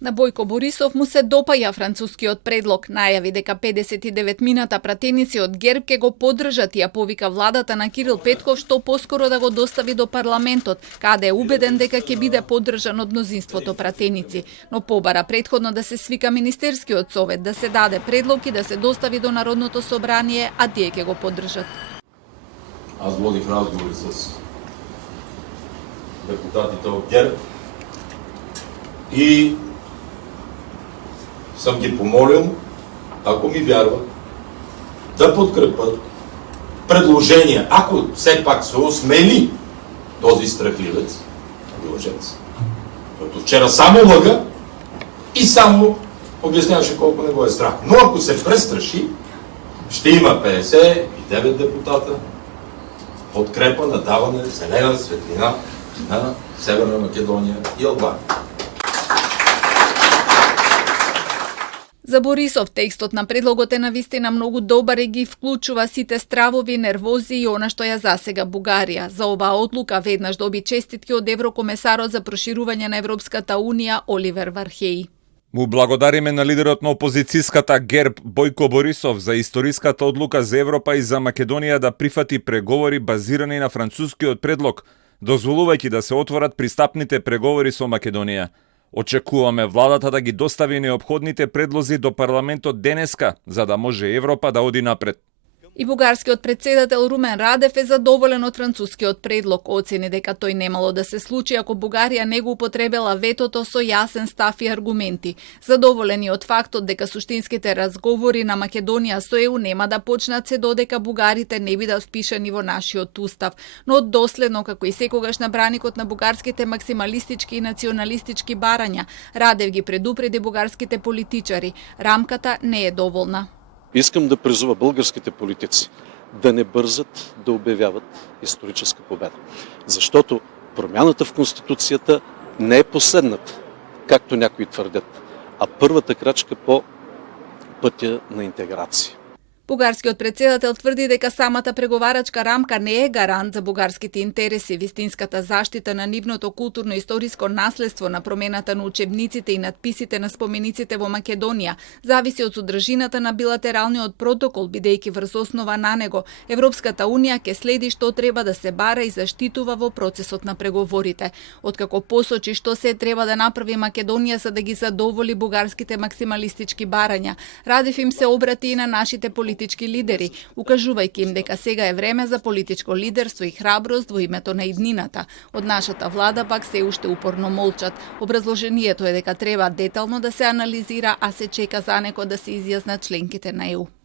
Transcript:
На Бојко Борисов му се допаја францускиот предлог, најави дека 59 мината пратеници од ГЕРБ ке го поддржат и ја повика владата на Кирил Петков што поскоро да го достави до парламентот, каде е убеден дека ќе биде поддржан од мнозинството пратеници, но побара претходно да се свика Министерскиот совет, да се даде предлог и да се достави до Народното собрание, а тие ќе го поддржат. Аз водих разговори с депутатите од ГЕРБ и съм ги помолил, ако ми вярват, да подкрепят предложения, ако все пак се осмели този страхливец, лъжец. Защото вчера само лъга и само обясняваше колко не го е страх. Но ако се престраши, ще има 59 депутата подкрепа на даване зелена светлина на Северна Македония и Албания. За Борисов текстот на предлогот е навистина многу добар и ги вклучува сите стравови, нервози и она што ја засега Бугарија. За оваа одлука веднаш доби честитки од еврокомесарот за проширување на Европската унија Оливер Вархеј. Му благодариме на лидерот на опозицијската ГЕРБ Бојко Борисов за историската одлука за Европа и за Македонија да прифати преговори базирани на францускиот предлог, дозволувајќи да се отворат пристапните преговори со Македонија. Очекуваме владата да ги достави неопходните предлози до парламентот денеска, за да може Европа да оди напред. И бугарскиот председател Румен Радев е задоволен од францускиот предлог, оцени дека тој немало да се случи ако Бугарија не го употребила ветото со јасен став и аргументи. Задоволени од фактот дека суштинските разговори на Македонија со ЕУ нема да почнат се додека бугарите не бидат впишани во нашиот устав, но доследно како и секогаш на браникот на бугарските максималистички и националистички барања, Радев ги предупреди бугарските политичари, рамката не е доволна. Искам да призова българските политици да не бързат да обявяват историческа победа. Защото промяната в Конституцията не е последната, както някои твърдят, а първата крачка по пътя на интеграция. Бугарскиот председател тврди дека самата преговарачка рамка не е гарант за бугарските интереси, вистинската заштита на нивното културно-историско наследство, на промената на учебниците и надписите на спомениците во Македонија, зависи од содржината на билатералниот протокол, бидејќи врз основа на него Европската унија ќе следи што треба да се бара и заштитува во процесот на преговорите. Откако посочи што се треба да направи Македонија за да ги задоволи бугарските максималистички барања, Радев им се обрати и на нашите политички лидери, укажувајќи им дека сега е време за политичко лидерство и храброст во името на иднината. Од нашата влада пак се уште упорно молчат. Образложението е дека треба детално да се анализира, а се чека за неко да се изјаснат членките на ЕУ.